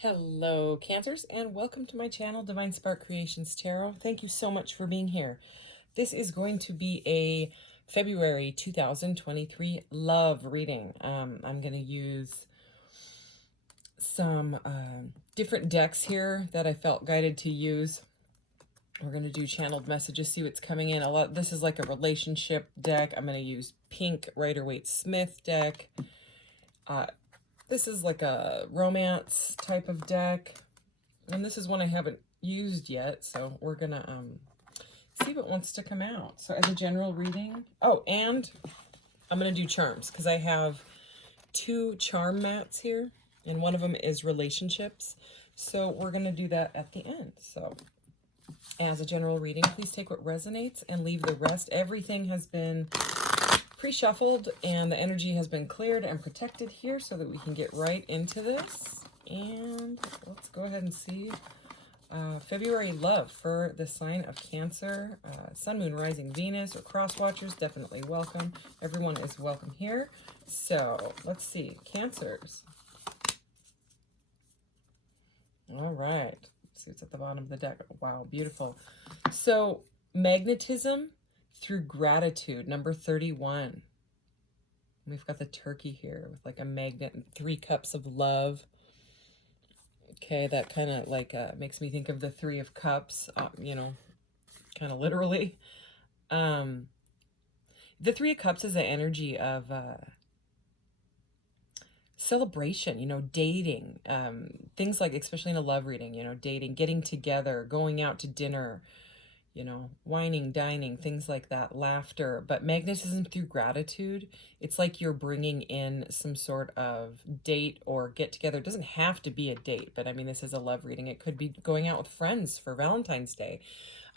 Hello, Cancers, and welcome to my channel, Divine Spark Creations Tarot. Thank you so much for being here. This is going to be a February 2023 love reading. I'm going to use some different decks here that I felt guided to use. We're going to do channeled messages, see what's coming in. This is like a relationship deck. I'm going to use pink Rider-Waite-Smith deck. This is like a romance type of deck. And this is one I haven't used yet. So we're going to see what wants to come out. So as a general reading. Oh, and I'm going to do charms because I have 2 charm mats here. And one of them is relationships. So we're going to do that at the end. So as a general reading, please take what resonates and leave the rest. Everything has been pre-shuffled and the energy has been cleared and protected here so that we can get right into this. And let's go ahead and see February love for the sign of Cancer. Sun, Moon, Rising, Venus, or cross watchers, definitely welcome. Everyone is welcome here. So let's see, Cancers. All right, let's see what's at the bottom of the deck. Wow, beautiful. So magnetism through gratitude, number 31. We've got the turkey here with like a magnet and 3 cups of love. Okay, that kind of like makes me think of the 3 of cups, you know, kind of literally. The 3 of cups is the energy of celebration, you know, dating, things like, especially in a love reading, you know, dating, getting together, going out to dinner, you know, whining, dining, things like that, laughter. But magnetism through gratitude, it's like you're bringing in some sort of date or get together. It doesn't have to be a date, but I mean, this is a love reading. It could be going out with friends for Valentine's Day.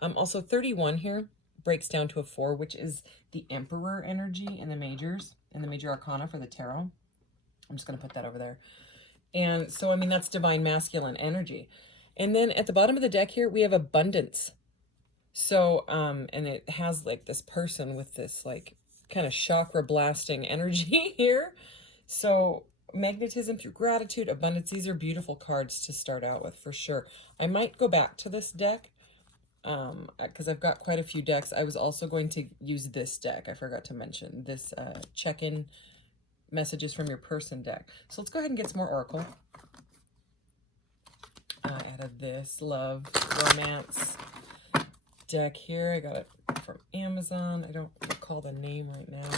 Also 31 here breaks down to a 4, which is the Emperor energy in the majors, in the major arcana for the tarot. I'm just going to put that over there. And so, I mean, that's divine masculine energy. And then at the bottom of the deck here, we have abundance. So, and it has like this person with this like kind of chakra blasting energy here. So magnetism through gratitude, abundance. These are beautiful cards to start out with for sure. I might go back to this deck because I've got quite a few decks. I was also going to use this deck. I forgot to mention this check-in messages from your person deck. So let's go ahead and get some more oracle. Out of this love romance deck here. I got it from Amazon. I don't recall the name right now.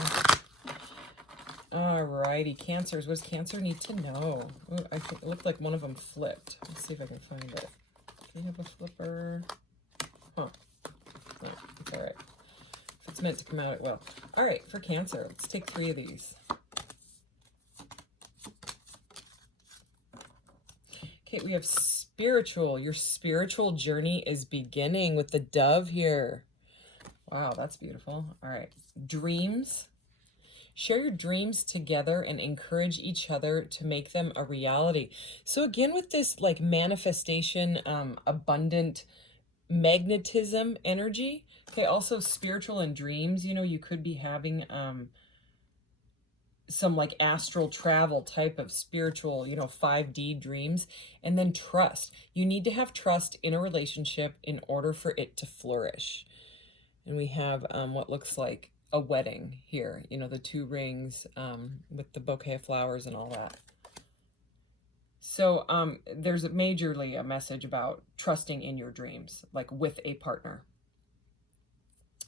Alrighty, Cancers. What does Cancer need to know? Ooh, I think it looked like one of them flipped. Let's see if I can find it. Can you have a flipper? Huh. No, it's alright. If it's meant to come out, it will. Alright, for Cancer, let's take 3 of these. Okay, we have spiritual. Your spiritual journey is beginning with the dove here. Wow, that's beautiful. All right. Dreams. Share your dreams together and encourage each other to make them a reality. So again, with this like manifestation, abundant magnetism energy. Okay, also spiritual and dreams. You know, you could be having some like astral travel type of spiritual, you know, 5D dreams. And then trust. You need to have trust in a relationship in order for it to flourish. And we have what looks like a wedding here, you know, the 2 rings with the bouquet of flowers and all that. So there's majorly a message about trusting in your dreams, like with a partner.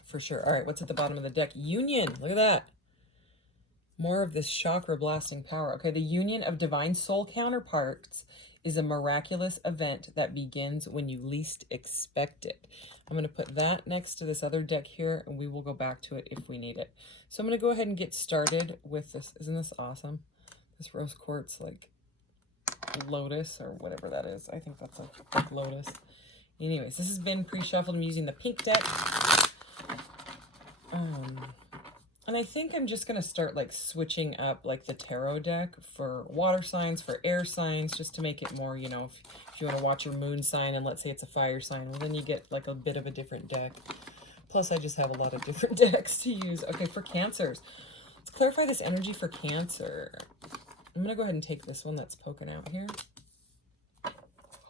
For sure. All right, what's at the bottom of the deck? Union. Look at that. More of this chakra blasting power. Okay, the union of divine soul counterparts is a miraculous event that begins when you least expect it. I'm going to put that next to this other deck here, and we will go back to it if we need it. So I'm going to go ahead and get started with this. Isn't this awesome? This rose quartz, like lotus or whatever that is. I think that's a like lotus. Anyways, this has been pre-shuffled. I'm using the pink deck. And I think I'm just going to start like switching up like the tarot deck for water signs, for air signs, just to make it more, you know, if you want to watch your moon sign and let's say it's a fire sign, well, then you get like a bit of a different deck. Plus, I just have a lot of different decks to use. Okay, for Cancers. Let's clarify this energy for Cancer. I'm going to go ahead and take this one that's poking out here.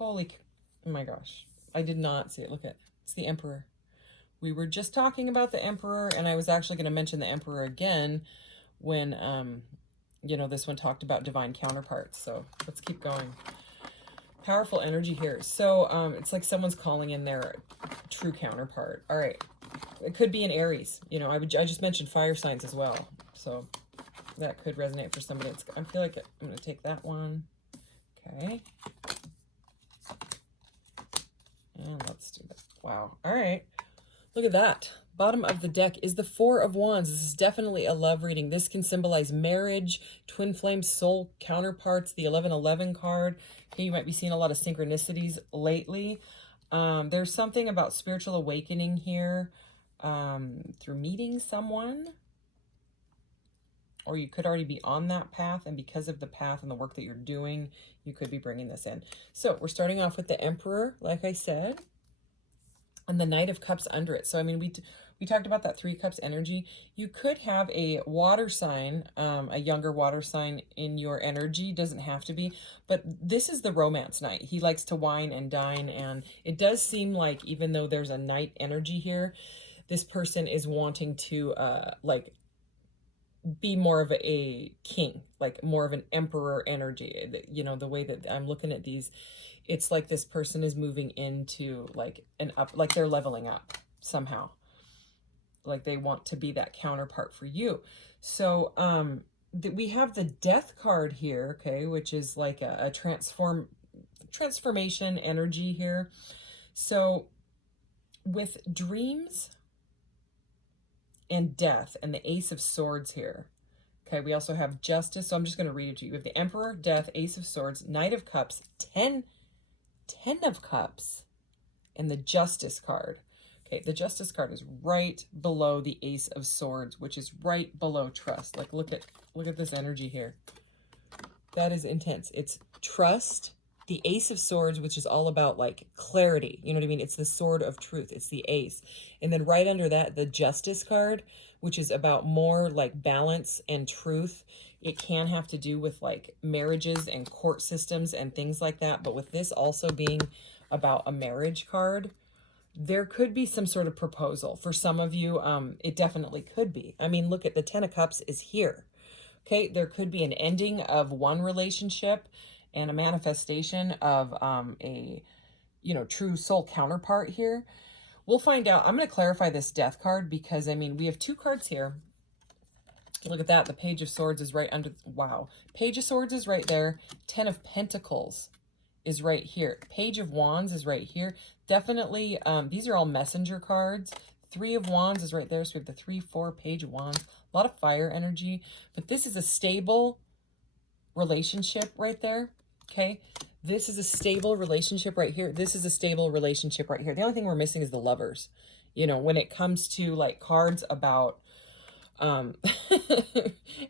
Oh my gosh. I did not see it. Look at, it's the Emperor. We were just talking about the Emperor, and I was actually going to mention the Emperor again when, you know, this one talked about divine counterparts. So let's keep going. Powerful energy here. So it's like someone's calling in their true counterpart. All right. It could be an Aries. You know, I just mentioned fire signs as well. So that could resonate for somebody. I feel like I'm going to take that one. Okay. And let's do that. Wow. All right. Look at that. Bottom of the deck is the Four of Wands. This is definitely a love reading. This can symbolize marriage, twin flame, soul counterparts, the 1111 card. Okay, you might be seeing a lot of synchronicities lately. There's something about spiritual awakening here through meeting someone. Or you could already be on that path, and because of the path and the work that you're doing, you could be bringing this in. So we're starting off with the Emperor, like I said, and the Knight of Cups under it. So, I mean, we talked about that 3 cups energy. You could have a water sign, a younger water sign in your energy. Doesn't have to be, but this is the romance knight. He likes to wine and dine, and it does seem like even though there's a knight energy here, this person is wanting to like be more of a king, like more of an emperor energy. You know, the way that I'm looking at these, it's like this person is moving into like an up, like they're leveling up somehow. Like they want to be that counterpart for you. So we have the Death card here, okay, which is like a transformation energy here. So with dreams and death and the Ace of Swords here. Okay, we also have Justice. So I'm just going to read it to you. We have the Emperor, Death, Ace of Swords, Knight of Cups, 10 of Cups, and the Justice card. Okay, the Justice card is right below the Ace of Swords, which is right below trust. Like look at this energy here. That is intense. It's trust, the Ace of Swords, which is all about like clarity. You know what I mean? It's the sword of truth. It's the ace. And then right under that, the Justice card, which is about more like balance and truth. It can have to do with like marriages and court systems and things like that. But with this also being about a marriage card, there could be some sort of proposal. For some of you, it definitely could be. I mean, look at the 10 of Cups is here. Okay, there could be an ending of one relationship and a manifestation of a, you know, true soul counterpart here. We'll find out. I'm going to clarify this Death card because, I mean, we have 2 cards here. Look at that. The Page of Swords is right under. Wow. Page of Swords is right there. 10 of Pentacles is right here. Page of Wands is right here. Definitely, these are all messenger cards. 3 of Wands is right there. So we have the 3, 4, Page of Wands. A lot of fire energy. But this is a stable relationship right there. Okay, this is a stable relationship right here. This is a stable relationship right here. The only thing we're missing is the Lovers. You know, when it comes to like cards about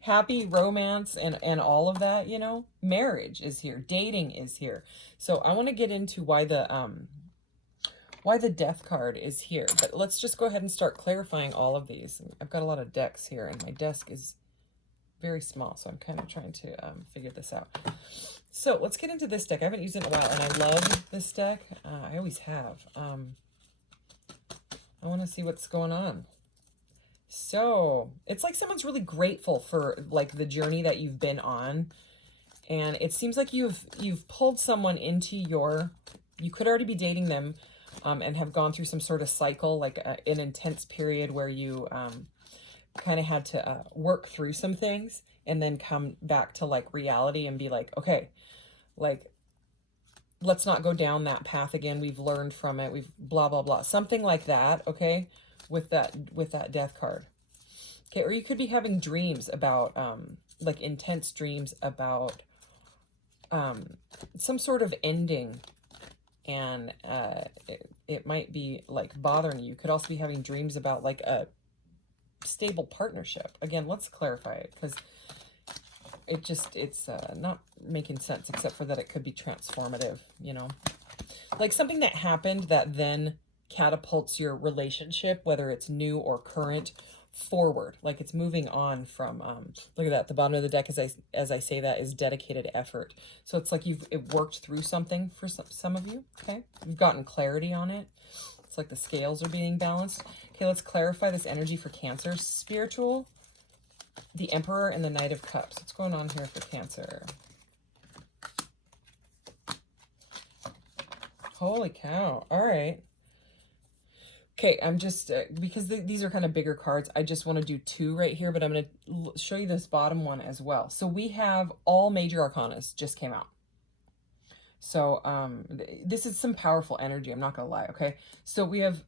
happy romance and all of that, you know, marriage is here, dating is here. So I want to get into why the Death card is here. But let's just go ahead and start clarifying all of these. I've got a lot of decks here, and my desk is very small, so I'm kind of trying to figure this out. So let's get into this deck. I haven't used it in a while, and I love this deck. I always have. I want to see what's going on. So it's like someone's really grateful for like the journey that you've been on, and it seems like you've pulled someone into your. You could already be dating them, and have gone through some sort of cycle, like an intense period where you kind of had to work through some things and then come back to like reality and be like, okay, like, let's not go down that path again. We've learned from it. We've blah, blah, blah. Something like that. Okay. With that Death card. Okay. Or you could be having dreams about, like intense dreams about, some sort of ending, and, it might be like bothering you. You could also be having dreams about like a stable partnership. Again, let's clarify it because it's not making sense, except for that it could be transformative, you know, like something that happened that then catapults your relationship, whether it's new or current, forward, like it's moving on from, look at that, the bottom of the deck, as I say that, is dedicated effort. So it's like it worked through something for some of you, okay? You've gotten clarity on it. It's like the scales are being balanced. Okay, let's clarify this energy for Cancer. Spiritual, the Emperor, and the Knight of Cups. What's going on here for Cancer? Holy cow. All right. Okay, I'm just, because these are kind of bigger cards, I just want to do two right here, but I'm going to show you this bottom one as well. So we have all major arcanas just came out. So this is some powerful energy, I'm not going to lie, okay? So we have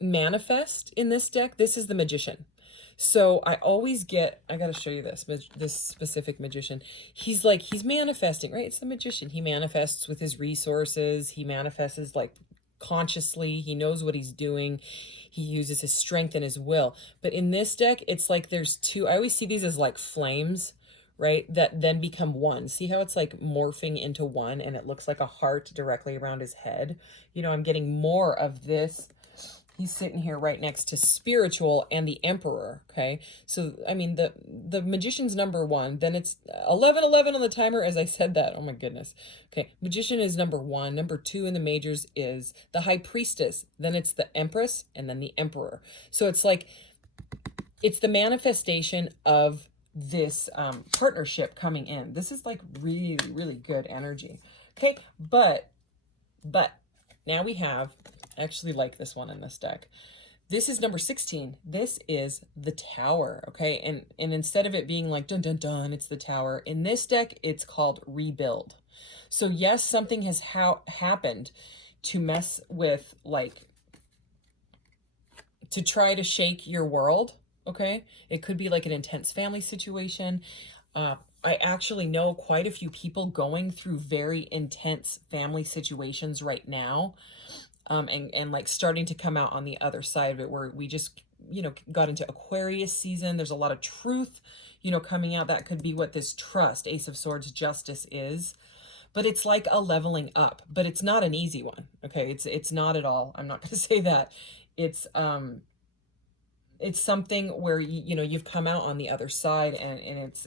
Manifest in this deck. This is the Magician. So I always get, I got to show you this specific magician. He's manifesting, right? It's the Magician. He manifests with his resources. He manifests like consciously. He knows what he's doing. He uses his strength and his will. But in this deck, it's like there's two, I always see these as like flames, right? That then become one. See how it's like morphing into one, and it looks like a heart directly around his head. You know, I'm getting more of this. He's sitting here right next to Spiritual and the Emperor, okay? So, I mean, the Magician's number one. Then it's 11-11 on the timer as I said that. Oh, my goodness. Okay, Magician is number one. Number two in the majors is the High Priestess. Then it's the Empress, and then the Emperor. So it's like, it's the manifestation of this partnership coming in. This is like really, really good energy. Okay, but now we have... I actually like this one in this deck. This is number 16. This is the Tower, okay? And instead of it being like dun dun dun, it's the Tower. In this deck, it's called Rebuild. So yes, something has happened to mess with, like, to try to shake your world, okay? It could be like an intense family situation. I actually know quite a few people going through very intense family situations right now. And like starting to come out on the other side of it, where we just, you know, got into Aquarius season. There's a lot of truth, you know, coming out. That could be what this Trust, Ace of Swords, Justice is. But it's like a leveling up, but it's not an easy one. Okay, it's not at all. I'm not going to say that. It's something where you know, you've come out on the other side, and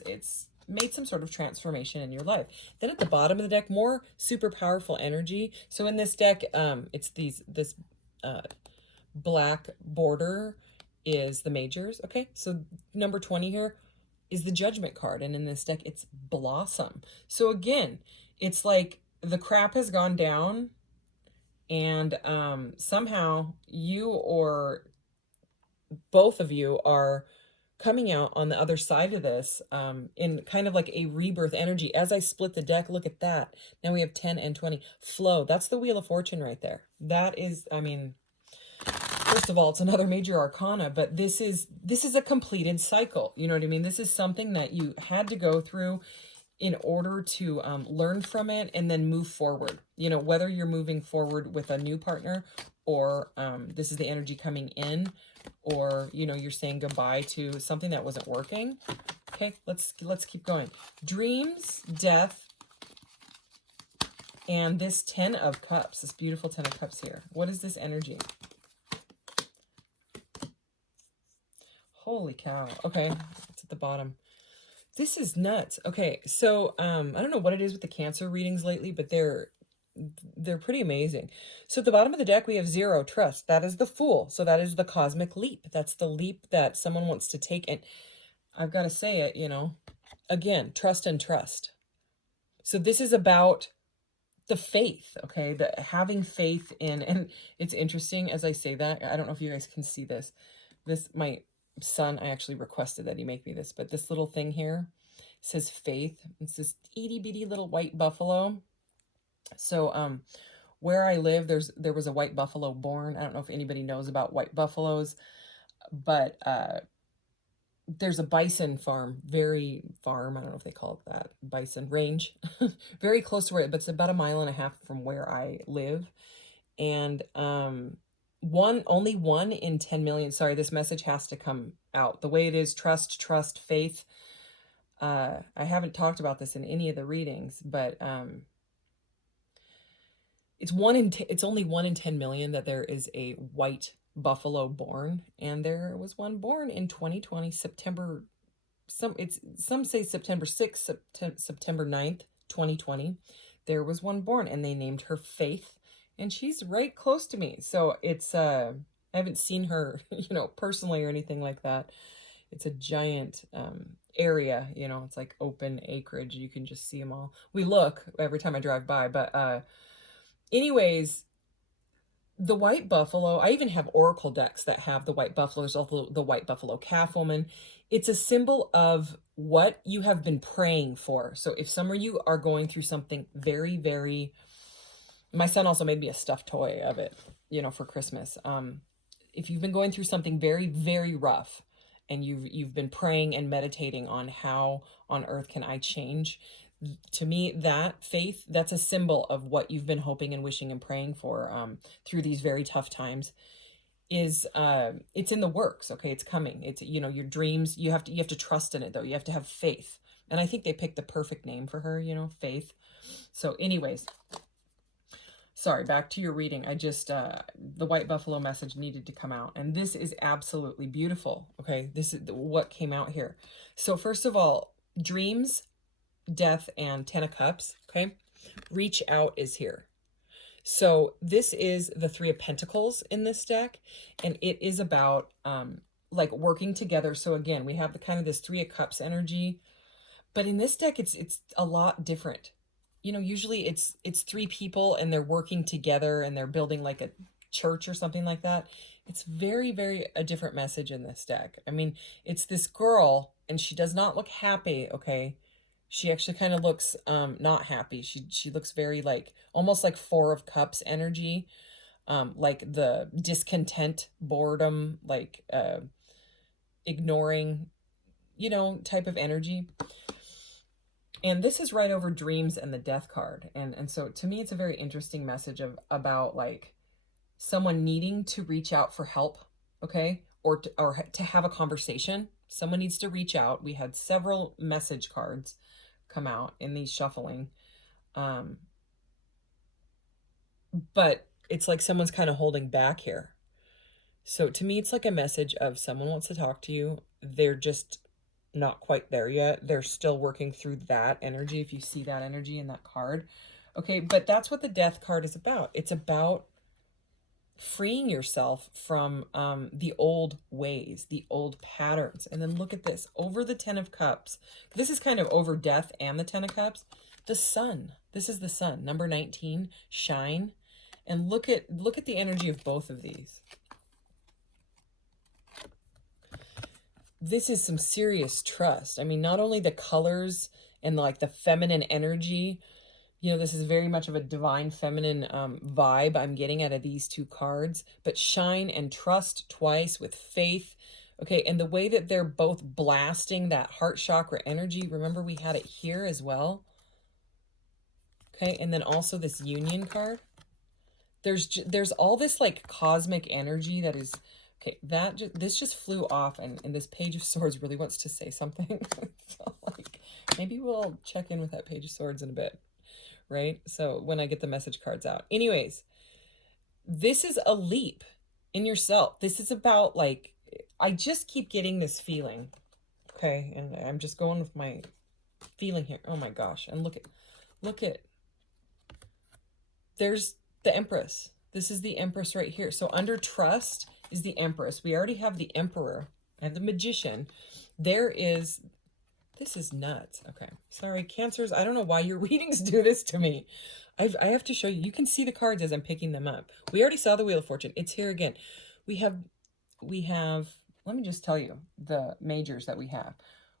it's made some sort of transformation in your life. Then at the bottom of the deck, more super powerful energy. So in this deck, it's this black border is the majors. Okay, so number 20 here is the Judgment card, and in this deck it's Blossom. So again, it's like the crap has gone down, and somehow you or both of you are coming out on the other side of this in kind of like a rebirth energy. As I split the deck, look at that. Now we have 10 and 20. Flow. That's the Wheel of Fortune right there. That is, I mean, first of all, it's another major arcana, but this is a completed cycle. You know what I mean? This is something that you had to go through in order to learn from it and then move forward. You know, whether you're moving forward with a new partner, or this is the energy coming in, or, you know, you're saying goodbye to something that wasn't working. Okay, let's keep going. Dreams, death, and this 10 of Cups, this beautiful 10 of Cups here. What is this energy? Holy cow. Okay, it's at the bottom. This is nuts. Okay, so I don't know what it is with the Cancer readings lately, but they're pretty amazing. So at the bottom of the deck, we have 0, Trust. That is the Fool. So that is the cosmic leap. That's the leap that someone wants to take. And I've got to say it, you know, again, trust and trust. So this is about the faith, okay? The having faith in, and it's interesting as I say that. I don't know if you guys can see this. My son, I actually requested that he make me this, but this little thing here says faith. It's this itty bitty little white buffalo. So where I live, there was a white buffalo born. I don't know if anybody knows about white buffaloes, but there's a bison farm, I don't know if they call it that, bison range, very close to where, but it's about 1.5 miles from where I live. And only 1 in 10 million, sorry, this message has to come out the way it is. Trust, faith. I haven't talked about this in any of the readings, but it's only 1 in 10 million that there is a white buffalo born, and there was one born in 2020, September, some say September 6th, September 9th, 2020. There was one born, and they named her Faith, and she's right close to me. So it's I haven't seen her, personally or anything like that. It's a giant area, it's like open acreage. You can just see them all. We look every time I drive by, but anyways, the white buffalo, I even have oracle decks that have the white buffalo. There's also the white buffalo calf woman. It's a symbol of what you have been praying for. So if some of you are going through something very, very, my son also made me a stuffed toy of it, for Christmas. If you've been going through something very, very rough, and you've been praying and meditating on how on earth can I change, to me, that faith, that's a symbol of what you've been hoping and wishing and praying for through these very tough times. Is it's in the works. Okay, it's coming. It's, your dreams, you have to trust in it, though. You have to have faith, and I think they picked the perfect name for her, Faith. So anyways, sorry, back to your reading. I just the white buffalo message needed to come out, and this is absolutely beautiful. Okay, this is what came out here. So first of all, dreams, death, and 10 of cups. Okay, reach out is here. So this is the 3 of Pentacles in this deck, and it is about like working together. So again, we have the kind of this 3 of Cups energy, but in this deck it's a lot different. Usually it's 3 people and they're working together and they're building like a church or something like that. It's very, very a different message in this deck. I mean, it's this girl and she does not look happy, okay? She actually kind of looks not happy. She looks very like almost like 4 of Cups energy, like the discontent, boredom, like ignoring, type of energy. And this is right over dreams and the death card. And so to me, it's a very interesting message about like someone needing to reach out for help, okay? Or to have a conversation. Someone needs to reach out. We had several message cards come out in these shuffling. But it's like someone's kind of holding back here. So to me, it's like a message of someone wants to talk to you. They're just not quite there yet. They're still working through that energy, if you see that energy in that card. Okay, but that's what the death card is about. It's about freeing yourself from the old ways, the old patterns. And then look at this, over the 10 of Cups. This is kind of over death and the 10 of Cups. The sun, this is the sun, number 19, shine. And look at the energy of both of these. This is some serious trust. I mean, not only the colors and like the feminine energy, this is very much of a divine feminine vibe I'm getting out of these 2 cards, but shine and trust twice with faith. Okay, and the way that they're both blasting that heart chakra energy, remember we had it here as well. Okay, and then also this union card. There's all this like cosmic energy that is, okay, this just flew off, and this Page of Swords really wants to say something. So like maybe we'll check in with that Page of Swords in a bit, right? So when I get the message cards out. Anyways, this is a leap in yourself. This is about like, I just keep getting this feeling. Okay, and I'm just going with my feeling here. Oh my gosh, and look at, there's the Empress. This is the Empress right here. So under trust is the Empress. We already have the Emperor. I have the Magician. This is nuts. Okay, sorry, Cancers. I don't know why your readings do this to me. I have to show you. You can see the cards as I'm picking them up. We already saw the Wheel of Fortune. It's here again. We have, let me just tell you the majors that we have.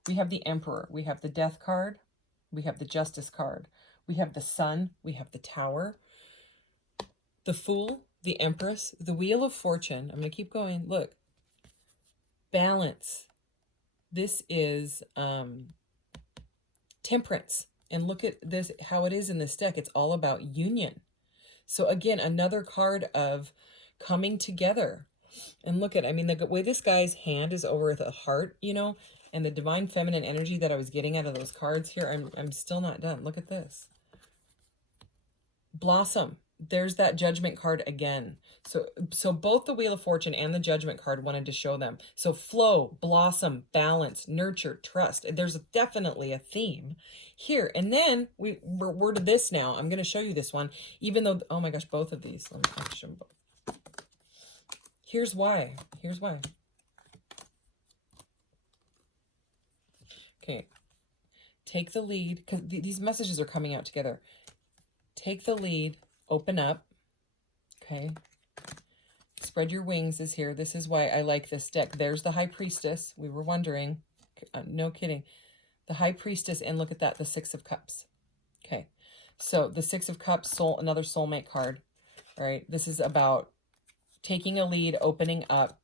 We have the Emperor. We have the Death card. We have the Justice card. We have the Sun. We have the Tower. The Fool, the Empress, the Wheel of Fortune. I'm going to keep going. Look. Balance. This is Temperance. And look at this, how it is in this deck. It's all about union. So again, another card of coming together. And look at, I mean, the way this guy's hand is over the heart, and the divine feminine energy that I was getting out of those cards here, I'm still not done. Look at this. Blossom. there's that Judgment card again. So both the Wheel of Fortune and the Judgment card wanted to show them. So flow, blossom, balance, nurture, trust. There's definitely a theme here. And then we're to this now. I'm going to show you this one, even though, oh my gosh, both of these. Let me show them both. Here's why. Here's why. Okay. Take the lead, because these messages are coming out together. Take the lead, open up, okay? Spread your wings is here. This is why I like this deck. There's the High Priestess. We were wondering. No kidding. The High Priestess, and look at that, the Six of Cups. Okay, so the Six of Cups, another soulmate card. All right, this is about taking a lead, opening up,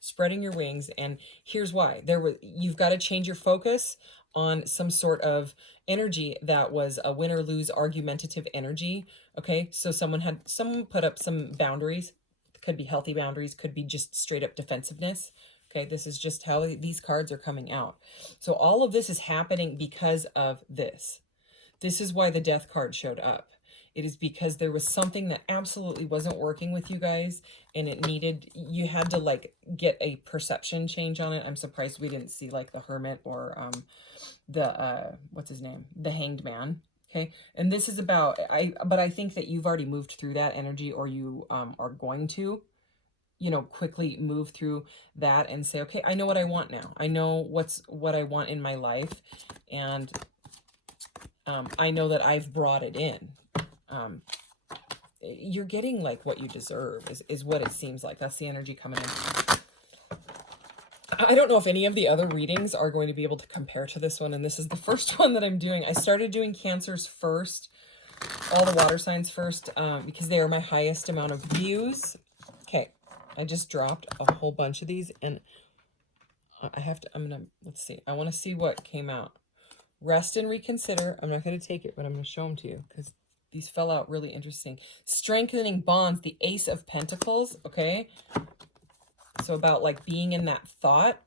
spreading your wings, and here's why. You've got to change your focus on some sort of energy that was a win or lose argumentative energy. Okay, so someone put up some boundaries. Could be healthy boundaries, could be just straight up defensiveness. Okay, this is just how these cards are coming out. So all of this is happening because of this. This is why the Death card showed up. It is because there was something that absolutely wasn't working with you guys, and you had to like get a perception change on it. I'm surprised we didn't see like the Hermit or what's his name? The Hanged Man. Okay. And this is about, but I think that you've already moved through that energy, or you are going to, quickly move through that and say, okay, I know what I want now. I know what I want in my life. And I know that I've brought it in. You're getting like what you deserve is what it seems like. That's the energy coming in. I don't know if any of the other readings are going to be able to compare to this one, and this is the first one that I'm doing. I started doing Cancers first, all the water signs first, because they are my highest amount of views. Okay, I just dropped a whole bunch of these, and let's see. I want to see what came out. Rest and reconsider. I'm not going to take it, but I'm going to show them to you, because these fell out really interesting. Strengthening bonds, the Ace of Pentacles, okay? So about like being in that thought.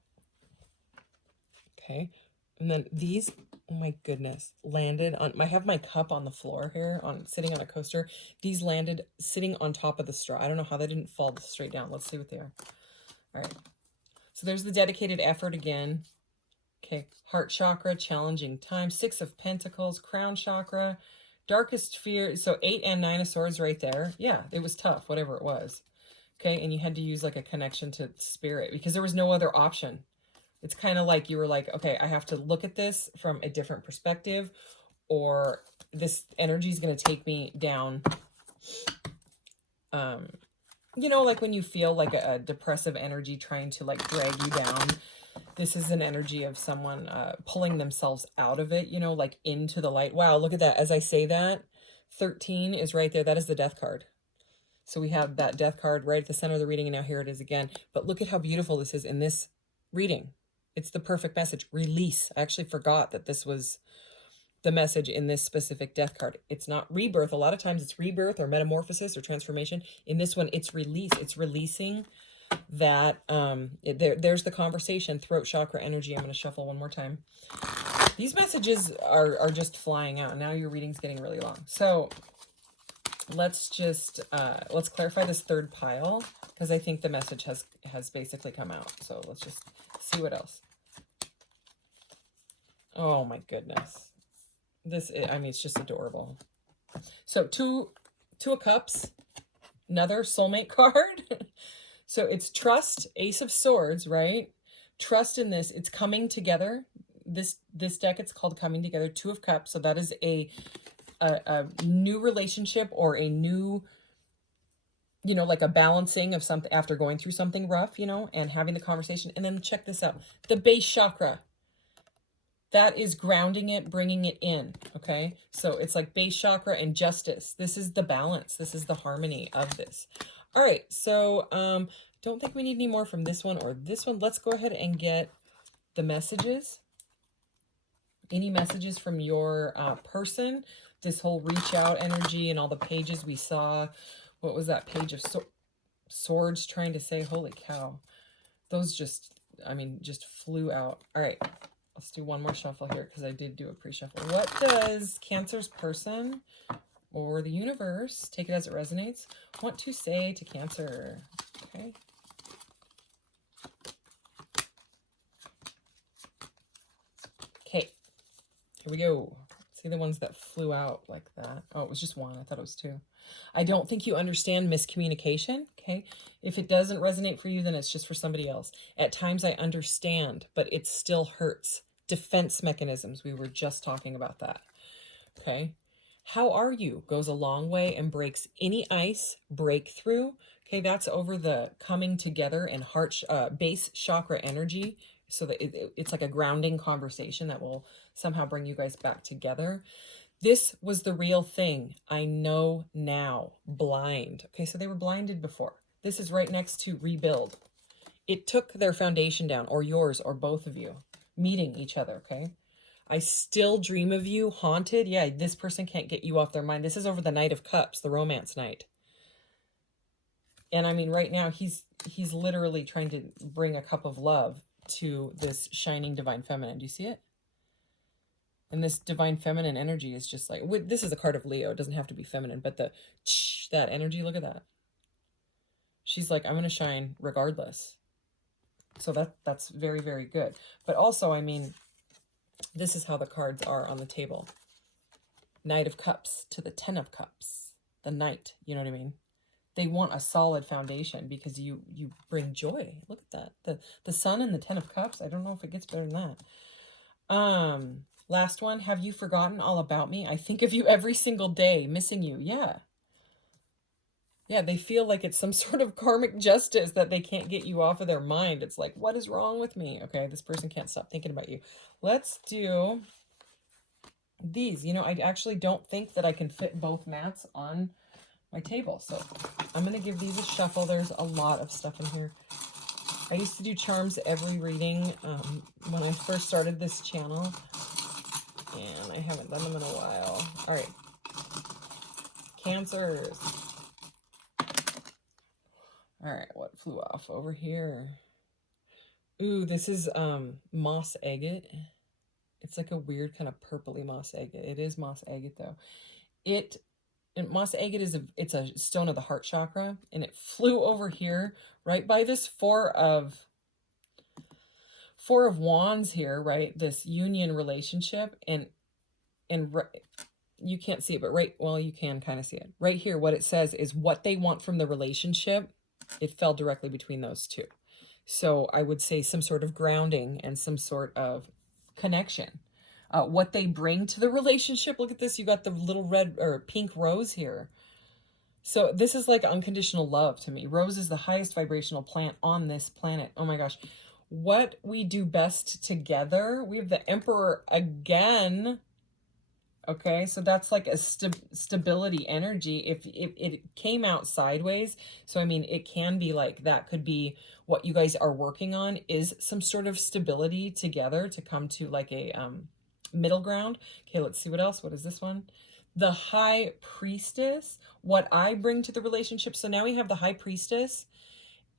Okay. And then these, oh my goodness, landed on, I have my cup on the floor here, sitting on a coaster. These landed sitting on top of the straw. I don't know how they didn't fall straight down. Let's see what they are. All right. So there's the dedicated effort again. Okay. Heart chakra, challenging time. Six of Pentacles, crown chakra, darkest fear. So 8 and 9 of Swords right there. Yeah, it was tough, whatever it was. Okay, and you had to use like a connection to spirit because there was no other option. It's kind of like you were like, okay, I have to look at this from a different perspective, or this energy is going to take me down. Like when you feel like a depressive energy trying to like drag you down. This is an energy of someone pulling themselves out of it, like into the light. Wow, look at that. As I say that, 13 is right there. That is the Death card. So we have that Death card right at the center of the reading, and now here it is again. But look at how beautiful this is in this reading. It's the perfect message. Release. I actually forgot that this was the message in this specific Death card. It's not rebirth. A lot of times it's rebirth or metamorphosis or transformation. In this one, it's release. It's releasing that. There's the conversation, throat chakra energy. I'm going to shuffle one more time. These messages are just flying out. Now your reading's getting really long. So let's just let's clarify this third pile, because I think the message has basically come out. So let's just see what else. Oh my goodness, it's just adorable. So two of Cups, another soulmate card. So it's trust, Ace of Swords, right? Trust in this. It's coming together. This deck, it's called Coming Together. Two of Cups. So that is a new relationship, or a new, like a balancing of something after going through something rough, and having the conversation. And then check this out. The base chakra. That is grounding it, bringing it in. Okay. So it's like base chakra and justice. This is the balance. This is the harmony of this. All right. So, don't think we need any more from this one or this one. Let's go ahead and get the messages. Any messages from your person? This whole reach out energy and all the pages we saw. What was that page of swords trying to say? Holy cow. Those just flew out. All right. Let's do one more shuffle here, because I did do a pre-shuffle. What does Cancer's person or the universe, take it as it resonates, want to say to Cancer? Okay. Okay, here we go. See the ones that flew out like that? Oh, it was just one. I thought it was two. I don't think you understand miscommunication, okay? If it doesn't resonate for you, then it's just for somebody else. At times I understand, but it still hurts. Defense mechanisms, we were just talking about that, okay? How are you goes a long way and breaks any ice. Breakthrough, okay, that's over the coming together and heart base chakra energy, so that it's like a grounding conversation that will somehow bring you guys back together. This was the real thing. I know now. Blind. Okay, so they were blinded before. This is right next to rebuild. It took their foundation down, or yours, or both of you, meeting each other, okay? I still dream of you, haunted. Yeah, this person can't get you off their mind. This is over the Knight of Cups, the romance night. And I mean, right now, he's literally trying to bring a cup of love to this shining divine feminine. Do you see it? And this divine feminine energy is just like, this is a card of Leo. It doesn't have to be feminine, but that energy, look at that. She's like, I'm going to shine regardless. So that's very, very good. But also, I mean, this is how the cards are on the table. Knight of Cups to the Ten of Cups. The Knight, you know what I mean? They want a solid foundation because you bring joy. Look at that. The Sun and the Ten of Cups. I don't know if it gets better than that. Last one. Have you forgotten all about me? I think of you every single day. Missing you. Yeah. Yeah, they feel like it's some sort of karmic justice that they can't get you off of their mind. It's like, what is wrong with me? Okay, this person can't stop thinking about you. Let's do these. You know, I actually don't think that I can fit both mats on my table. So I'm going to give these a shuffle. There's a lot of stuff in here. I used to do charms every reading when I first started this channel. And I haven't done them in a while. All right. Cancers. All right, what flew off over here? Ooh, this is moss agate. It's like a weird kind of purpley moss agate. It is moss agate though. And moss agate is it's a stone of the heart chakra, and it flew over here right by this four of wands here, right? This union relationship, and you can't see it, but well, you can kind of see it. Right here, what it says is what they want from the relationship. It fell directly between those two. So I would say some sort of grounding and some sort of connection. What they bring to the relationship. Look at this. You got the little red or pink rose here. So this is like unconditional love to me. Rose is the highest vibrational plant on this planet. Oh my gosh. What we do best together. We have the Emperor again. Okay, so that's like a stability energy. If it came out sideways, so I mean, it can be like that could be what you guys are working on, is some sort of stability together to come to like a middle ground. Okay, let's see what else. What is this one? The High Priestess. What I bring to the relationship. So now we have the High Priestess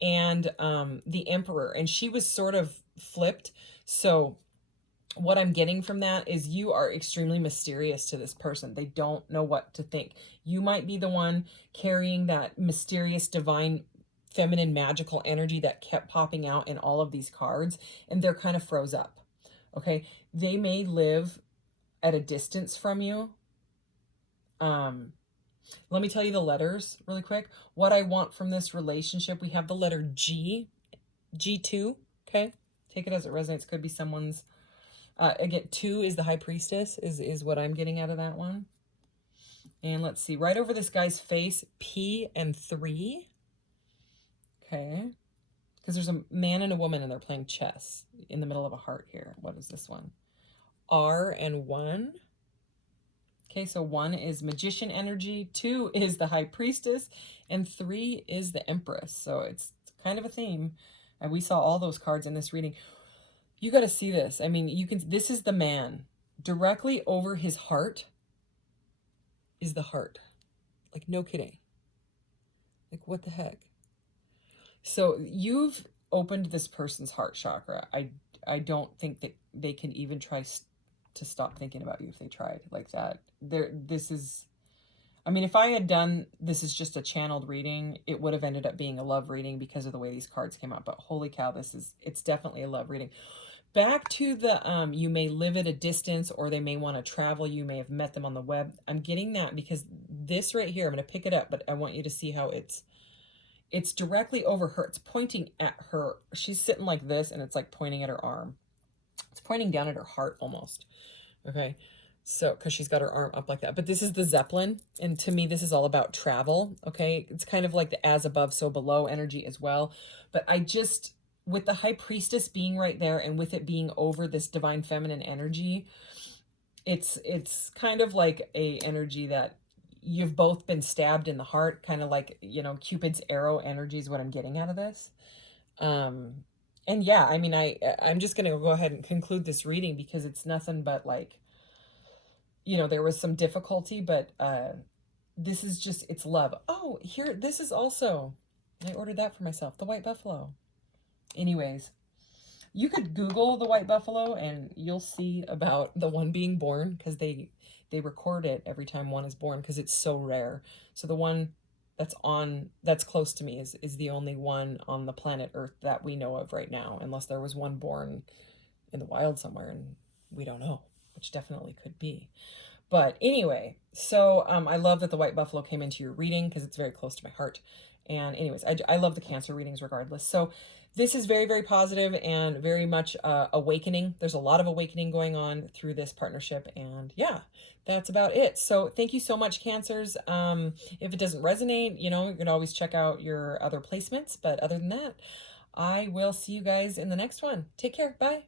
and the Emperor, and she was sort of flipped. So what I'm getting from that is you are extremely mysterious to this person. They don't know what to think. You might be the one carrying that mysterious, divine, feminine, magical energy that kept popping out in all of these cards, and they're kind of froze up. Okay, they may live at a distance from you. Let me tell you the letters really quick. What I want from this relationship, we have the letter G, G2. Okay, take it as it resonates. Could be someone's. Again, 2 is the High Priestess, is what I'm getting out of that one. And let's see, right over this guy's face, P and 3. Okay. Because there's a man and a woman, and they're playing chess in the middle of a heart here. What is this one? R and 1. Okay, so 1 is Magician energy, 2 is the High Priestess, and 3 is the Empress. So it's kind of a theme. And we saw all those cards in this reading. You got to see this. I mean, you can, this is the man. Directly over his heart is the heart. Like, no kidding. Like, what the heck? So you've opened this person's heart chakra. I don't think that they can even try to stop thinking about you if they tried like that. This is, I mean, if I had done this is just a channeled reading, it would have ended up being a love reading because of the way these cards came out. But holy cow, it's definitely a love reading. Back to the you may live at a distance, or they may want to travel. You may have met them on the web. I'm getting that because this right here, I'm going to pick it up, but I want you to see how it's directly over her. It's pointing at her. She's sitting like this, and it's like pointing at her arm. It's pointing down at her heart almost. Okay. So, because she's got her arm up like that. But this is the Zeppelin. And to me, this is all about travel. Okay. It's kind of like the as above, so below energy as well. But I just, with the High Priestess being right there and with it being over this divine feminine energy, it's kind of like a energy that you've both been stabbed in the heart, kind of like, you know, Cupid's arrow energy is what I'm getting out of this. And yeah, I mean, I'm just going to go ahead and conclude this reading because it's nothing but like, you know, there was some difficulty, but this is just, it's love. Oh, here, this is also, I ordered that for myself, the white buffalo. Anyways, you could Google the white buffalo and you'll see about the one being born, because they record it every time one is born because it's so rare. So the one that's close to me is the only one on the planet Earth that we know of right now, unless there was one born in the wild somewhere and we don't know, which definitely could be. But anyway, so I love that the white buffalo came into your reading because it's very close to my heart. And anyways, I love the Cancer readings regardless. So this is very, very positive and very much awakening. There's a lot of awakening going on through this partnership. And yeah, that's about it. So thank you so much, Cancers. If it doesn't resonate, you know, you can always check out your other placements. But other than that, I will see you guys in the next one. Take care. Bye.